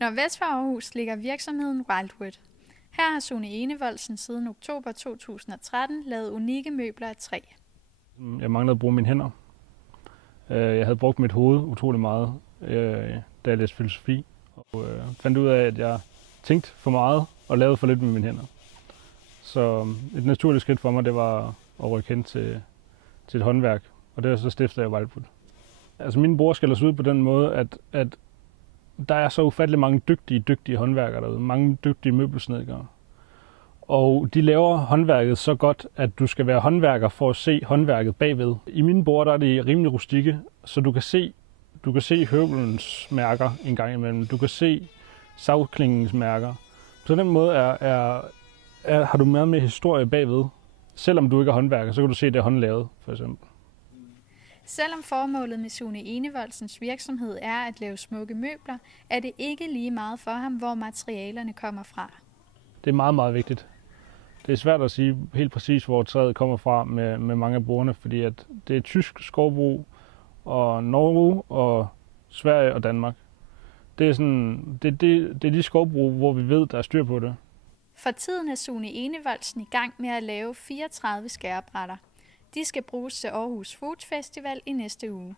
Nordvest for Aarhus ligger virksomheden Wildwood. Her har Sune Enevoldsen siden oktober 2013 lavet unikke møbler af træ. Jeg manglede at bruge mine hænder. Jeg havde brugt mit hoved utrolig meget, da jeg læste filosofi. Og fandt ud af, at jeg tænkte for meget og lavede for lidt med mine hænder. Så et naturligt skridt for mig, det var at rykke hen til et håndværk. Og det så stiftede jeg Wildwood. Altså mine bror skælder sig ud på den måde, at der er så ufattelig mange dygtige håndværkere derude. Mange dygtige møbelsnedkere. Og de laver håndværket så godt, at du skal være håndværker for at se håndværket bagved. I mine bord der er de rimelig rustikke, så du kan se høvlens mærker en gang imellem. Du kan se savklingens mærker. På den måde har du meget mere historie bagved. Selvom du ikke er håndværker, så kan du se det håndlavet, for eksempel. Selvom formålet med Sune Enevoldsens virksomhed er at lave smukke møbler, er det ikke lige meget for ham, hvor materialerne kommer fra. Det er meget, meget vigtigt. Det er svært at sige helt præcis, hvor træet kommer fra med mange af bordene, fordi at det er tysk skovbrug, og Norge, og Sverige og Danmark. Det er de skovbrug, hvor vi ved, der er styr på det. For tiden er Sune Enevoldsen i gang med at lave 34 skærebrætter. De skal bruges til Aarhus Food Festival i næste uge.